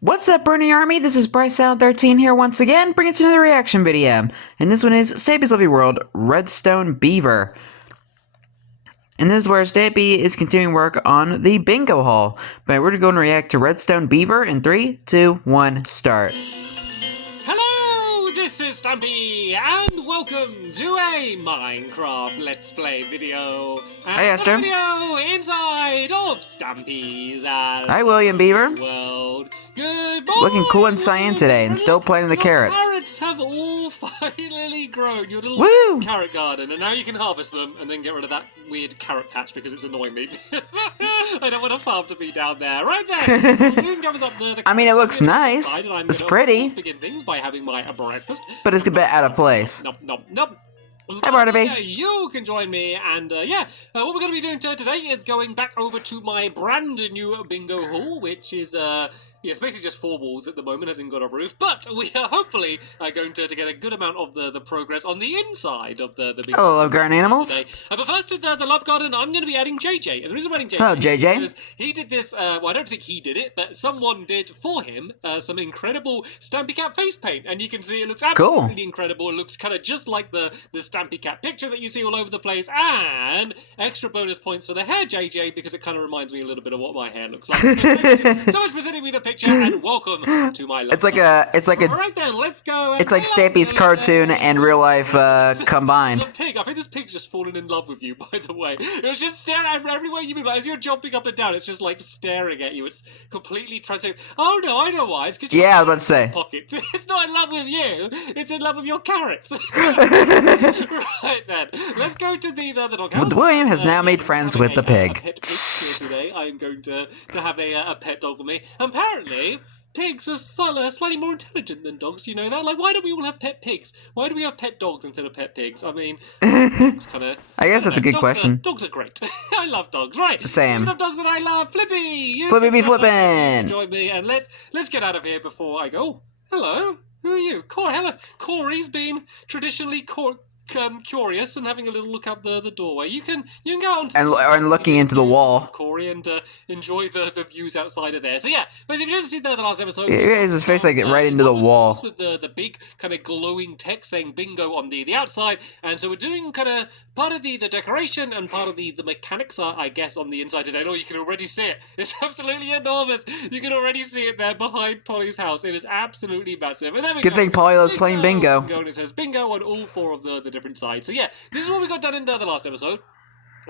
What's up, Burning Army? This is BryceAllen13 here once again, bringing you another reaction video. And this one is Stampy's Lovely World, Redstone Beaver. And this is where Stampy is continuing work on the bingo hall. But we're going to go and react to Redstone Beaver in 3, 2, 1, start. Hello, this is Stampy, and welcome to a Minecraft Let's Play video. Hi, Esther. Video inside of Stampy's Hi, William Beaver. World. Good morning. Looking cool and cyan today, and still planting the carrots. Carrots have all finally grown. Your little Woo! carrot garden, and now you can harvest them and then get rid of that weird carrot patch because it's annoying me. I don't want a farm to be down there. Right there. Comes up I mean, it looks nice. It's pretty. Begin things by having my breakfast. But it's a bit out of place. Nope. Hi, Barnaby. Yeah, you can join me, and what we're going to be doing today is going back over to my brand new bingo hall, which is it's basically just 4 walls at the moment, hasn't got a roof, but we are hopefully going to get a good amount of the progress on the inside of the bingo Hello, Love Garden Animals. today. But first to the Love Garden, I'm going to be adding JJ, and the reason I'm adding JJ Hello, JJ. is because he did this, well, I don't think he did it, but someone did for him some incredible Stampy Cat face paint, and you can see it looks absolutely incredible. It looks kind of just like the Stampy Cat picture that you see all over the place, and extra bonus points for the hair, JJ, because it kind of reminds me a little bit of what my hair looks like. So much for sending me the picture, and welcome to my Love It's like a Alright then, let's go. It's like Stampy's cartoon and real life combined. It's a pig. I think this pig's just fallen in love with you, by the way. It was just staring at everywhere you move. Like, as you're jumping up and down, it's just like staring at you. It's completely transfixed. Oh no, I know why. It's because Yeah, I was about to say. Pocket. It's not in love with you. It's in love with your carrots. Right then, let's go to the doghouse. William has now made friends with the pig. A pet pig here today. I am going to have a pet dog with me. Apparently, pigs are slightly more intelligent than dogs. Do you know that? Like, why don't we all have pet pigs? Why do we have pet dogs instead of pet pigs? I mean, it's kind of. I guess that's a good question. Dogs are great. I love dogs. Right. Same. I love dogs that I love. Flippy. Flippy be flippin'. Join me and let's get out of here before I go. Oh, hello. Who are you? Hello. Corey's been traditionally curious and having a little look out the doorway. You can go out and looking into the wall. Corey, and enjoy the views outside of there. So yeah, but if you didn't see the last episode, His face like right into the wall with the big kind of glowing text saying bingo on the outside, and so we're doing kind of part of the decoration and part of the mechanics are, I guess, on the inside today. Oh, you can already see it. It's absolutely enormous. You can already see it there behind Polly's house. It is absolutely massive. And there we Good go. thing Polly loves playing bingo. And it says bingo on all 4 of the different sides. So yeah, this is what we got done in the last episode.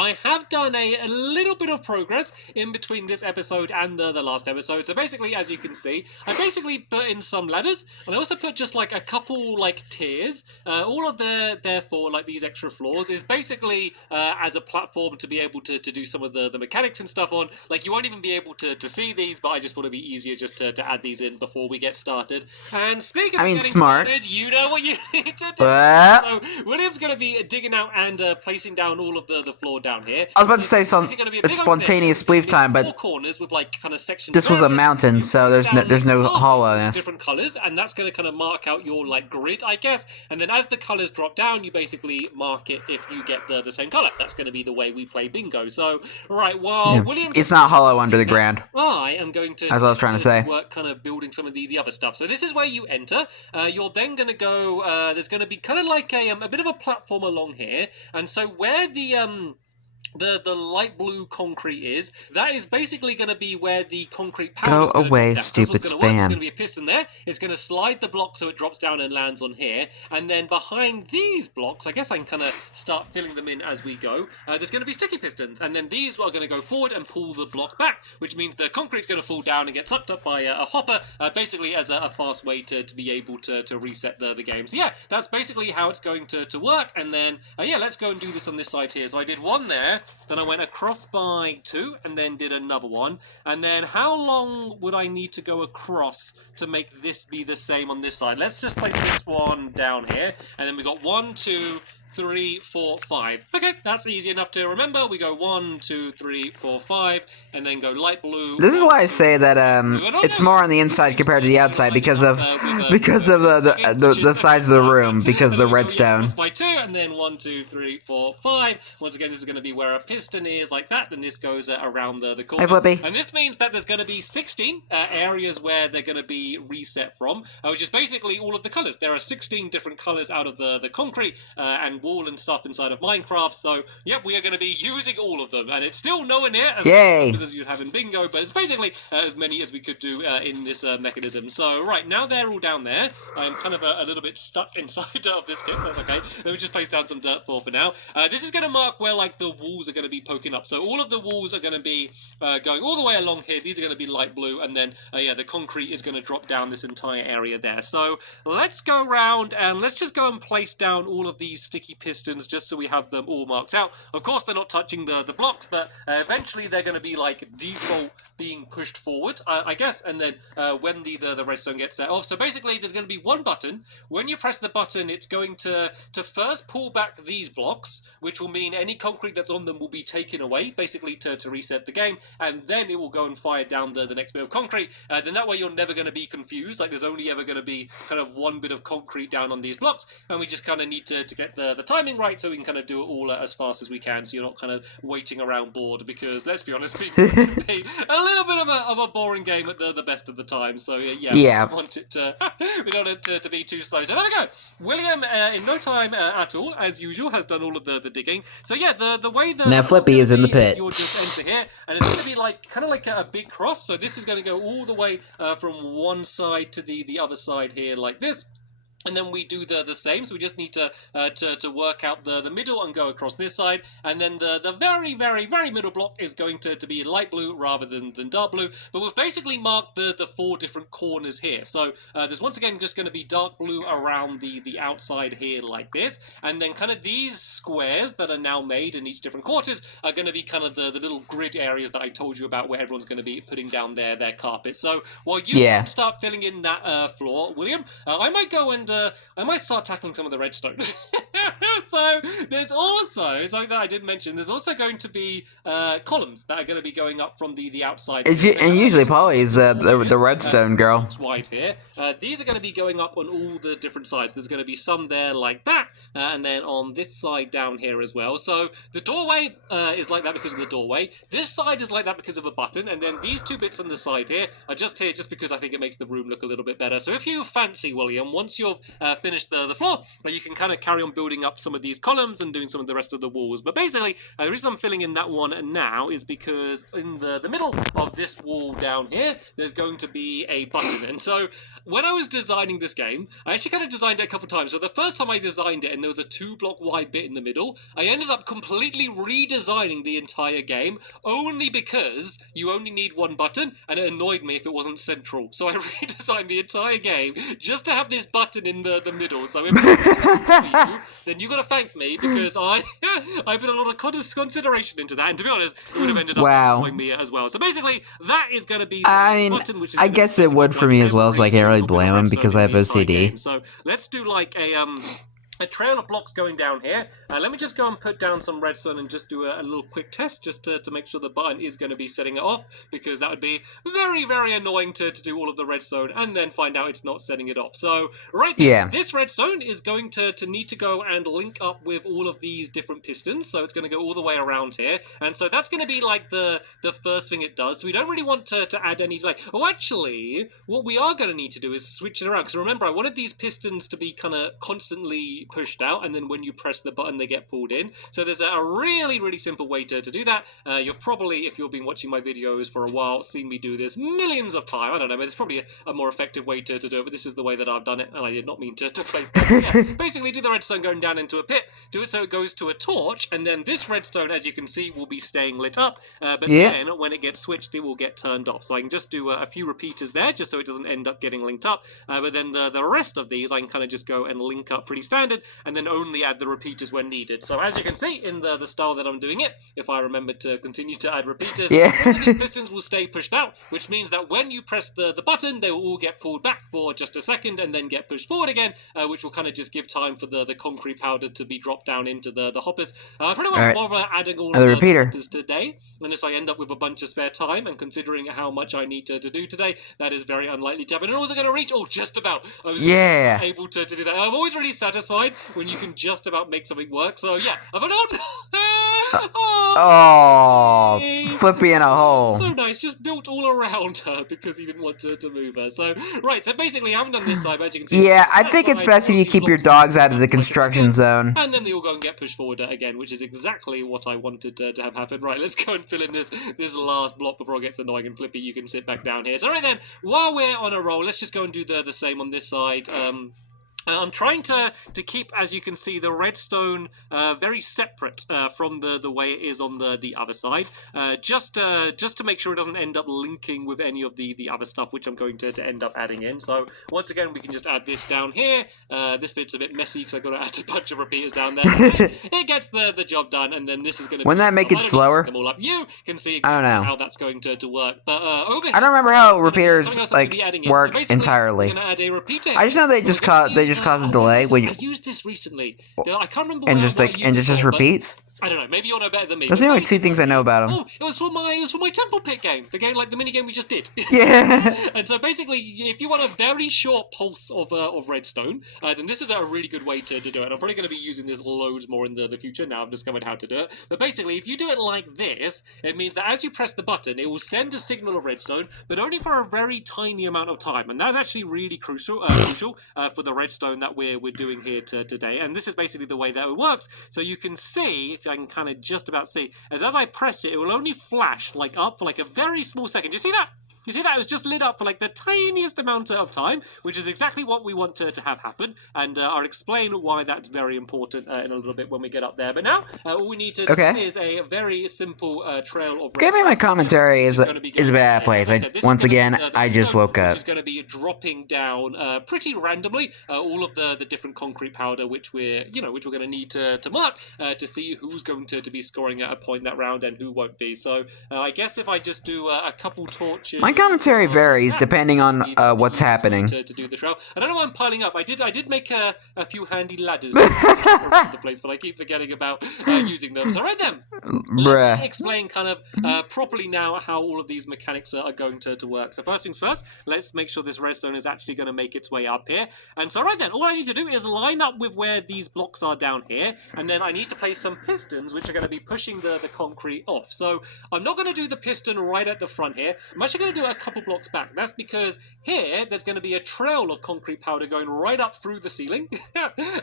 I have done a little bit of progress in between this episode and the last episode. So basically, as you can see, I basically put in some ladders, and I also put just like a couple like tiers. All of therefore like these extra floors is basically as a platform to be able to do some of the mechanics and stuff on. Like, you won't even be able to see these, but I just thought it'd be easier just to add these in before we get started. And speaking of getting started, you know what you need to do. So William's going to be digging out and placing down all of the floor down here. I was about to say it's spontaneous belief time, but corners with like kind of sections. This was a mountain, so there's no hollowness. Different colors, and that's going to kind of mark out your like grid, I guess. And then as the colors drop down, you basically mark it if you get the same color. That's going to be the way we play bingo. So right, well, William, it's not hollow under the ground. I am going to. As I was trying to say. Work kind of building some of the other stuff. So this is where you enter. You're then going to go. There's going to be kind of like a bit of a platform along here, and so where the light blue concrete is, that is basically going to be where the concrete power is. Go away, stupid spam. There's going to be a piston there. It's going to slide the block so it drops down and lands on here. And then behind these blocks, I guess I can kind of start filling them in as we go. There's going to be sticky pistons. And then these are going to go forward and pull the block back, which means the concrete's going to fall down and get sucked up by a hopper, basically as a fast way to be able to reset the game. So yeah, that's basically how it's going to work. And then, yeah, let's go and do this on this side here. So I did one there. Then I went across by 2 and then did another one. And then how long would I need to go across to make this be the same on this side? Let's just place this one down here. And then we got 1, 2, 3, 4, 5. Okay, that's easy enough to remember. We go 1, 2, 3, 4, 5, and then go light blue. This is 1, why I 2, say that it's more on the this inside seems compared to the to outside line because up, of with the size of the room because of the redstone. By 2, and then 1, 2, 3, 4, 5. Once again, this is going to be where a piston is like that, and this goes around the corner. Hey, Flippy. And this means that there's going to be 16 areas where they're going to be reset from, which is basically all of the colors. There are 16 different colors out of the concrete and wall and stuff inside of Minecraft. So, yep, we are going to be using all of them, and it's still nowhere near as many as you'd have in Bingo, but it's basically as many as we could do in this mechanism. So, right, now they're all down there. I'm kind of a little bit stuck inside of this pit. That's okay. Let me just place down some dirt for now. This is going to mark where, like, the walls are going to be poking up. So all of the walls are going to be going all the way along here. These are going to be light blue, and then, yeah, the concrete is going to drop down this entire area there. So let's go around, and let's just go and place down all of these sticky pistons just so we have them all marked out. Of course, they're not touching the blocks, but eventually they're going to be, like, default being pushed forward, I guess, and then when the redstone gets set off. So basically, there's going to be one button. When you press the button, it's going to first pull back these blocks, which will mean any concrete that's on them will be taken away, basically to reset the game, and then it will go and fire down the next bit of concrete. Then that way you're never going to be confused. Like, there's only ever going to be kind of one bit of concrete down on these blocks, and we just kind of need to get the timing right so we can kind of do it all as fast as we can, so you're not kind of waiting around bored, because let's be honest, people can be a little bit of a boring game at the best of the time. So yeah. We don't want it to be too slow. So there we go. William, in no time at all, as usual, has done all of the digging. So yeah, the way the now Flippy is in the pit. You'll just enter here, and it's going to be like kind of like a big cross. So this is going to go all the way from one side to the other side here, like this. And then we do the same, so we just need to work out the middle and go across this side. And then the very, very, very middle block is going to be light blue rather than dark blue. But we've basically marked the 4 different corners here. So there's once again just going to be dark blue around the outside here like this. And then kind of these squares that are now made in each different quarters are going to be kind of the little grid areas that I told you about, where everyone's going to be putting down their carpet. So while you start filling in that floor, William, I might go and I might start tackling some of the redstone. So there's also something that I didn't mention. There's also going to be columns that are going to be going up from the outside. And usually Polly's the redstone girl. Wide here. These are going to be going up on all the different sides. There's going to be some there like that, and then on this side down here as well. So the doorway is like that because of the doorway. This side is like that because of a button, and then these 2 bits on the side here are just here just because I think it makes the room look a little bit better. So if you fancy, William, once you've finished the floor, you can kind of carry on building up some of these columns and doing some of the rest of the walls. But basically, the reason I'm filling in that one now is because in the middle of this wall down here, there's going to be a button. And so when I was designing this game, I actually kind of designed it a couple times. So the first time I designed it and there was a 2-block wide bit in the middle, I ended up completely redesigning the entire game only because you only need one button, and it annoyed me if it wasn't central. So I redesigned the entire game just to have this button in the middle. So if it's you, then you got to thank me, because I put a lot of consideration into that, and to be honest, it would have ended up annoying me as well. So basically, that is going to be the button, which is I guess it would for me as well, so I can't really blame him because I have OCD. So let's do like a trail of blocks going down here. Let me just go and put down some redstone and just do a little quick test just to make sure the button is going to be setting it off, because that would be very, very annoying to do all of the redstone and then find out it's not setting it off. So right there, this redstone is going to need to go and link up with all of these different pistons. So it's going to go all the way around here. And so that's going to be like the first thing it does. So we don't really want to add any, like, actually, what we are going to need to do is switch it around. Because remember, I wanted these pistons to be kind of constantly pushed out, and then when you press the button they get pulled in. So there's a really, really simple way to do that. You've probably, if you've been watching my videos for a while, seen me do this millions of times. I don't know, but there's probably a more effective way to do it, but this is the way that I've done it, and I did not mean to place that. Yeah, basically do the redstone going down into a pit, do it so it goes to a torch, and then this redstone, as you can see, will be staying lit up, but then when it gets switched, it will get turned off. So I can just do a few repeaters there just so it doesn't end up getting linked up, but then the rest of these I can kind of just go and link up pretty standard. needed, and then only add the repeaters when needed. So as you can see in the style that I'm doing it, if I remember to continue to add repeaters, all of these pistons will stay pushed out, which means that when you press the button, they will all get pulled back for just a second and then get pushed forward again, which will kind of just give time for the concrete powder to be dropped down into the hoppers. I pretty much bother adding all of the hoppers today, unless I end up with a bunch of spare time, and considering how much I need to do today, that is very unlikely to happen. And also going to reach, just about. I was able to do that. I'm always really satisfied when you can just about make something work. So yeah, I've done. Flippy in a hole. So nice, just built all around her because he didn't want to move her. So right, so basically I haven't done this side, but as you can see. Yeah, I think it's best if you keep your dogs out of the construction zone. And then they all go and get pushed forward again, which is exactly what I wanted to have happen. Right, let's go and fill in this last block before it gets annoying, and Flippy, you can sit back down here. So right then, while we're on a roll, let's just go and do the same on this side. I'm trying to keep, as you can see, the redstone very separate from the way it is on the other side, just to make sure it doesn't end up linking with any of the other stuff, which I'm going to end up adding in. So once again, we can just add this down here. This bit's a bit messy because I've got to add a bunch of repeaters down there. It gets the job done, and then this is going to. Wouldn't that make it slower? Them all up. You can see I don't know how that's going to work, but over here, I don't remember how repeaters work entirely. Add a repeater. I just know they just cause a delay when you. I used this recently. I can't remember. And it just repeats. I don't know. Maybe you'll know better than me. There's only two things I know about them. Oh, it was for my Temple Pit game. The game, like the mini game we just did. Yeah. And so basically, if you want a very short pulse of redstone, then this is a really good way to do it. I'm probably going to be using this loads more in the future. Now I've discovered how to do it. But basically, if you do it like this, it means that as you press the button, it will send a signal of redstone, but only for a very tiny amount of time. And that's actually really crucial for the redstone that we're doing here today. And this is basically the way that it works. So you can see, if I can kind of just about see, as I press it, it will only flash up for like a very small second. Do you see that? You see that? It was just lit up for like the tiniest amount of time, which is exactly what we want to have happen. And I'll explain why that's very important in a little bit when we get up there. But now, all we need to do is a very simple trail of... Give me my commentary is a bad place. Once again, I just woke up. Which is going to be dropping down pretty randomly all of the different concrete powder, which we're going to need to mark to see who's going to be scoring at a point that round and who won't be. So I guess if I just do a couple torches... My commentary varies depending on what's happening. To do the trail. I don't know why I'm piling up. I did make a few handy ladders around the place, but I keep forgetting about using them. So right then, let me explain kind of properly now how all of these mechanics are going to work. So first things first, let's make sure this redstone is actually going to make its way up here. And so right then, all I need to do is line up with where these blocks are down here, and then I need to place some pistons which are going to be pushing the concrete off. So I'm not going to do the piston right at the front here. I'm actually going to do a couple blocks back. That's because here there's going to be a trail of concrete powder going right up through the ceiling.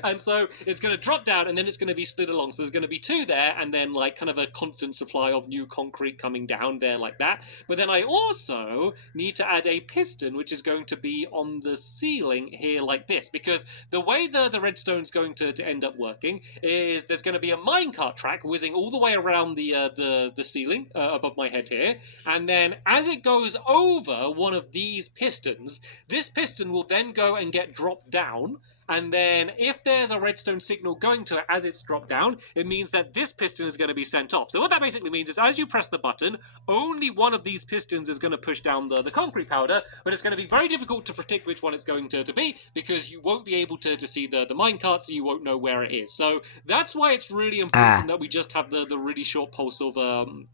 And so it's going to drop down and then it's going to be slid along. So there's going to be two there and then like kind of a constant supply of new concrete coming down there like that. But then I also need to add a piston which is going to be on the ceiling here like this, because the way the redstone's going to end up working is there's going to be a minecart track whizzing all the way around the ceiling above my head here, and then as it goes over one of these pistons, this piston will then go and get dropped down. And then if there's a redstone signal going to it as it's dropped down, it means that this piston is going to be sent off. So what that basically means is as you press the button, only one of these pistons is going to push down the concrete powder, but it's going to be very difficult to predict which one it's going to be, because you won't be able to see the minecart, so you won't know where it is. So that's why it's really important that we just have the really short pulse of the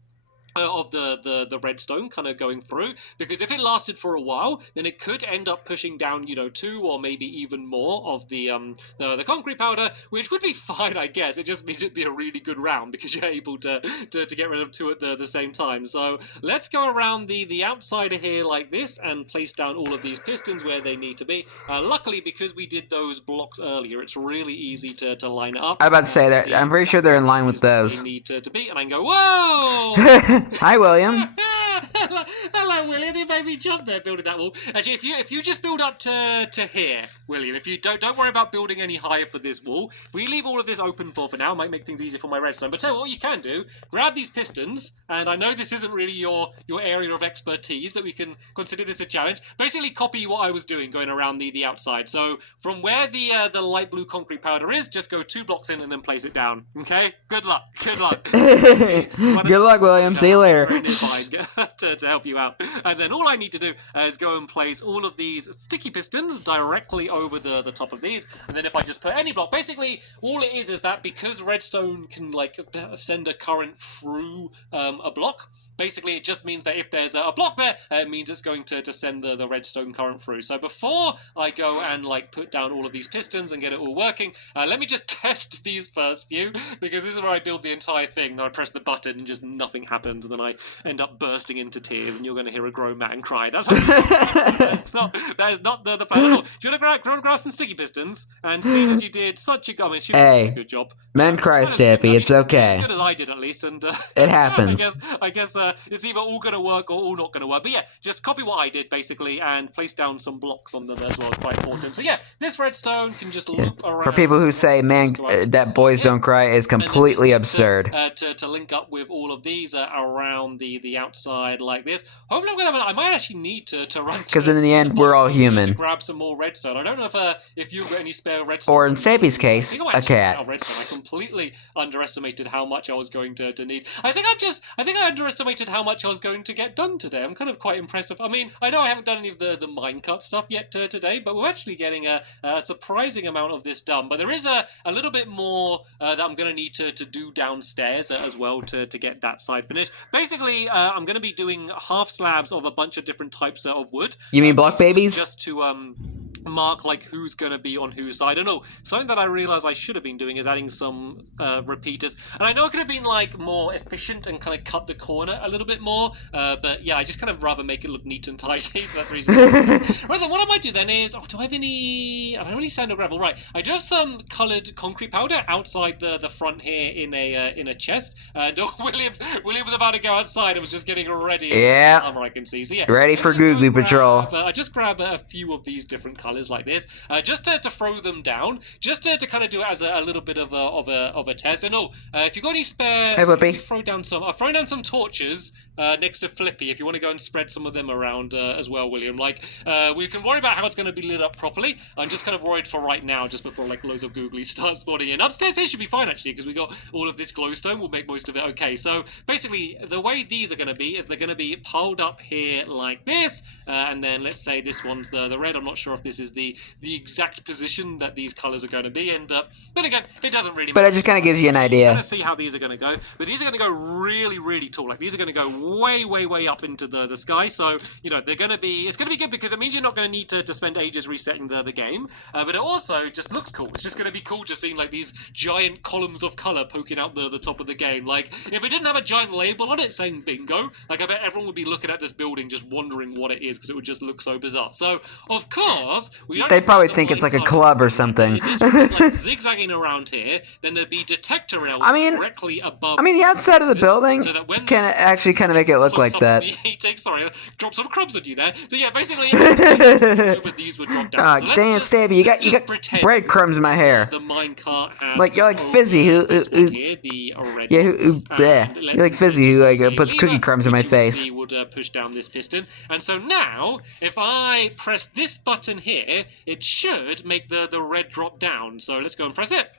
redstone kind of going through, because if it lasted for a while, then it could end up pushing down, 2 or maybe even more of the the concrete powder, which would be fine, I guess. It just means it'd be a really good round because you're able to get rid of 2 at the same time. So let's go around the outside of here like this and place down all of these pistons where they need to be. Luckily, because we did those blocks earlier, it's really easy to line it up. I'm about to say that. I'm pretty sure they're in line with those. They need to be, and I can go, whoa! Hi, William. Hello, William. You made me jump there building that wall. Actually, if you just build up to here, William, if you don't worry about building any higher for this wall. If we leave all of this open for now, it might make things easier for my redstone. But tell you what you can do, grab these pistons, and I know this isn't really your area of expertise, but we can consider this a challenge. Basically copy what I was doing going around the outside. So from where the light blue concrete powder is, just go 2 blocks in and then place it down. Okay? Good luck. Good luck. Good luck, William. See you later. to help you out. And then all I need to do is go and place all of these sticky pistons directly over the top of these. And then if I just put any block, basically all it is that because redstone can like send a current through a block, basically it just means that if there's a block there, it means it's going to send the redstone current through. So before I go and like put down all of these pistons and get it all working, let me just test these first few, because this is where I build the entire thing. Then I press the button and just nothing happens, and then I end up bursting into tears, and you're going to hear a grown man cry. That's how that is not the plan at all. Do you want to grab some sticky pistons? And seeing as you did such a good job. Men cry, Stampy. It's okay. As good as I did, at least, and it happens. I guess it's either all going to work or all not going to work. But yeah, just copy what I did basically, and place down some blocks on them as well. It's quite important. So yeah, this redstone can just loop around. For people who say, "Man, that boys don't cry," is completely absurd. To link up with all of these around the outside like this. Hopefully, I might actually need to run. Because in the end, we're all human. To grab some more redstone. I don't know if you've got any spare redstone. Or in Stampy's case, a cat. I completely underestimated how much I was going to need. I think I underestimated how much I was going to get done today. I'm kind of quite impressed. I mean, I know I haven't done any of the minecart stuff yet today, but we're actually getting a surprising amount of this done. But there is a little bit more that I'm going to need to do downstairs as well to get that side finished. Basically, I'm going to be doing half slabs of a bunch of different types of wood. You mean block babies? Just to mark like who's going to be on whose side. I don't know. Something that I realized I should have been doing is adding some repeaters. And I know it could have been like more efficient and kind of cut the corner a little bit more. But yeah, I just kind of rather make it look neat and tidy. So that's the reason. Right then, what I might do then is, do I have any? I don't have any sand or gravel. Right, I do have some coloured concrete powder outside the front here in a chest. And William was about to go outside and was just getting ready. Yeah. I can see. So yeah, ready for Googly Patrol. I just grab a few of these different colours like this, just to throw them down, just to kind of do it as a little bit of a test. And if you've got any spare, hey, Flippy. Throw down some. I've thrown down some torches next to Flippy. If you want to go and spread some of them around as well, William. Like we can worry about how it's going to be lit up properly. I'm just kind of worried for right now, just before like loads of googly start spawning in. Upstairs here should be fine actually, because we got all of this glowstone. We'll make most of it okay. So basically, the way these are going to be is they're going to be piled up here like this, and then let's say this one's the red. I'm not sure if this is the exact position that these colors are going to be in, but then again, it doesn't really matter. But it just kind of gives you an idea. Let's see how these are going to go. But these are going to go really, really tall. Like these are going to go way, way, way up into the sky. So it's going to be good because it means you're not going to need to spend ages resetting the game. But it also just looks cool. It's just going to be cool just seeing like these giant columns of color poking out the top of the game. Like if it didn't have a giant label on it saying bingo, like I bet everyone would be looking at this building just wondering what it is, because it would just look so bizarre. So of course they'd probably think it's like a club or something. If this was like zigzagging around here, then there'd be detector rails directly above. I mean, the outside of the building so that when can actually kind of make it look like that. Drop some crumbs on you there. So yeah, basically, these would drop down. So dang it, Stampy, you got breadcrumbs in my hair. The minecart has like you're like Fizzy who you're like Fizzy who puts cookie crumbs in my face. Would push down this piston, and so now if I press this button here, it should make the red drop down. So let's go and press it.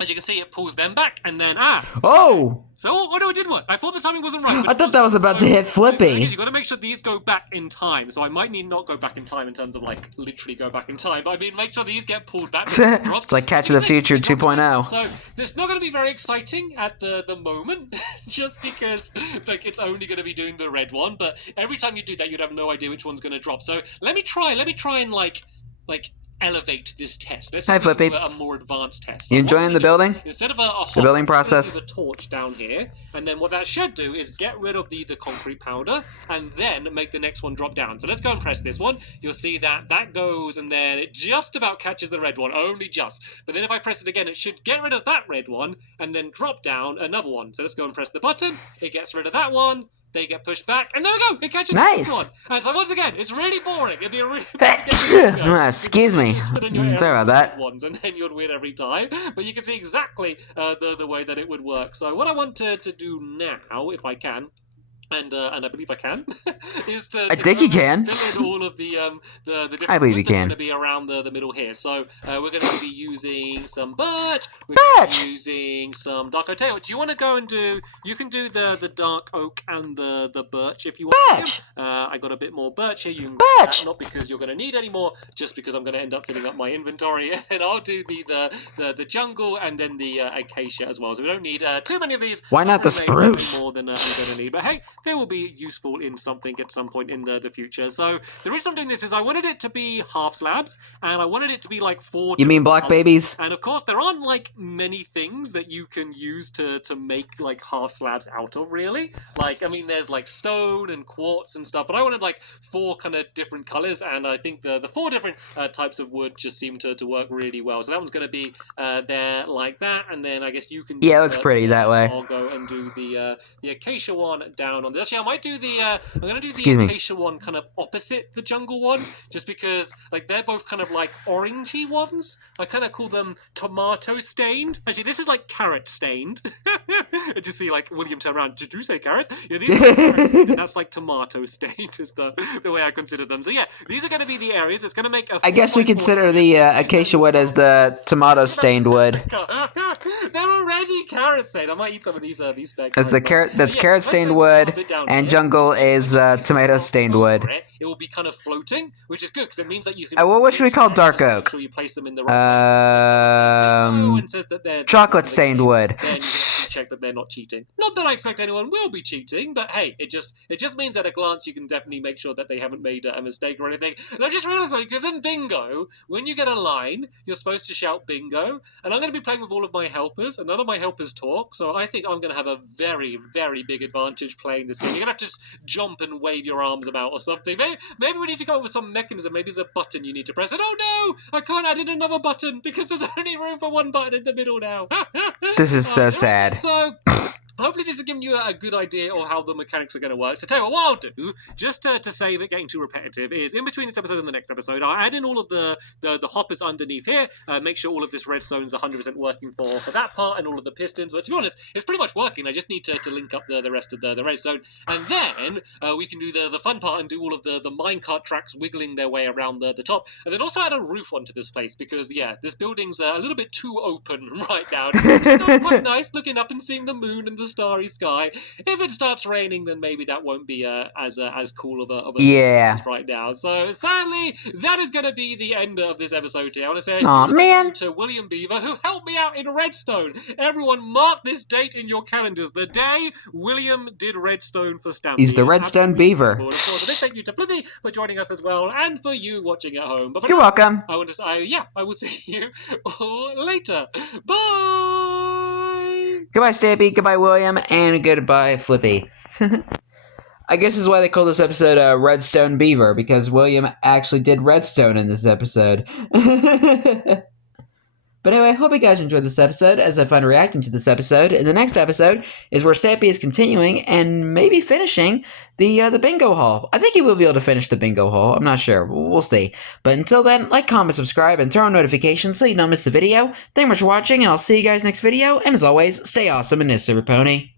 As you can see, it pulls them back, and then oh! So what it did work. I thought the timing wasn't right. I thought that was about to hit Flippy. You've got to make sure these go back in time. So I might need not go back in time in terms of like literally go back in time. But I mean, make sure these get pulled back. It's like Catch of the Future 2.0. So it's not going to be very exciting at the moment, just because like it's only going to be doing the red one. But every time you do that, you'd have no idea which one's going to drop. So let me try and like elevate this test. Let's do a more advanced test. So you enjoying the building? Instead of the building process, a torch down here, and then what that should do is get rid of the concrete powder, and then make the next one drop down. So let's go and press this one. You'll see that goes, and then it just about catches the red one, only just. But then if I press it again, it should get rid of that red one, and then drop down another one. So let's go and press the button. It gets rid of that one. they get pushed back, and there we go. It catches Nice. the first one. And so once again, it's really boring. It'd be a really Excuse me. Sorry about that. Ones, and then you'd win every time. But you can see exactly the way that it would work. So what I want to do now, if I can. And I believe I can. Is to I think you can. Fill in all of the different I believe you wood that's can. going to be around the middle here. So we're going to be using some birch. We're Birch! going to be using some dark oak. Tell you what, do you want to go and do? You can do the dark oak and the birch if you want. Birch! I got a bit more birch here. You can Birch! that, not because you're going to need any more, just because I'm going to end up filling up my inventory. And I'll do the jungle and then the acacia as well. So we don't need too many of these. Why not the Maybe spruce? more than we're going to need. But hey, they will be useful in something at some point in the future. So the reason I'm doing this is I wanted it to be half slabs, and I wanted it to be like 4. You mean block colours. babies? And of course, there aren't like many things that you can use to make like half slabs out of, really. Like, I mean, there's like stone and quartz and stuff, but I wanted like 4 kind of different colors, and I think the 4 different types of wood just seem to work really well. So that one's going to be there like that, and then I guess you can. Yeah, it looks pretty that way. I'll go and do the acacia one down on this. Actually, I might do the. I'm going to do the Excuse me. acacia one kind of opposite the jungle one, just because like they're both kind of like orangey ones. I kind of call them tomato stained. Actually, this is like carrot stained. I just see like William turn around. Did you say carrots? Yeah, these are carrot stained, and that's like tomato stained is the way I consider them. So yeah, these are going to be the areas. It's going to make a. I guess we 4x4 consider the acacia wood as the tomato stained wood. They're already carrot stained. I might eat some of these specs. As the carrot, that's carrot stained wood, and jungle is tomato stained wood. It will be kind of floating, which is good because it means that you can. What should we call dark oak? Make sure you place them in the right place. Says that they're Chocolate stained wood. Then you have to check that they're not cheating. Not that I expect anyone will be cheating, but hey, it just means at a glance you can definitely make sure that they haven't made a mistake or anything. And I just realised something, because in bingo, when you get a line, you're supposed to shout bingo, and I'm going to be playing with all of my helpers, and none of my helpers talk, so I think I'm going to have a very, very big advantage playing this game. You're going to have to just jump and wave your arms about or something. Maybe we need to go up with some mechanism. Maybe there's a button you need to press. And oh no! I can't add in another button because there's only room for one button in the middle now. This is so sad. So hopefully this has given you a good idea of how the mechanics are going to work. So tell you what I'll do, just to save it getting too repetitive, is in between this episode and the next episode, I'll add in all of the hoppers underneath here, make sure all of this redstone's 100% working for that part, and all of the pistons. But to be honest, it's pretty much working. I just need to link up the rest of the redstone, and then we can do the fun part and do all of the minecart tracks wiggling their way around the top, and then also add a roof onto this place, because yeah, this building's a little bit too open right now. It's not quite nice looking up and seeing the moon and the starry sky. If it starts raining, then maybe that won't be as cool of a Yeah. right now. So sadly, that is going to be the end of this episode here. I want to say Aw, thank man. you to William Beaver, who helped me out in Redstone. Everyone, mark this date in your calendars. The day William did Redstone for Stampy. He's the Redstone Beaver. Of course, a big thank you to Flippy for joining us as well, and for you watching at home. But for You're now, welcome. I want to say, I will see you all later. Bye. Goodbye, Stampy. Goodbye, William. And goodbye, Flippy. I guess this is why they call this episode Redstone Beaver, because William actually did redstone in this episode. But anyway, I hope you guys enjoyed this episode as I fun reacting to this episode. And the next episode is where Stampy is continuing and maybe finishing the bingo haul. I think he will be able to finish the bingo haul. I'm not sure. We'll see. But until then, like, comment, subscribe, and turn on notifications so you don't miss the video. Thank you much for watching, and I'll see you guys next video. And as always, stay awesome and this Super Pony.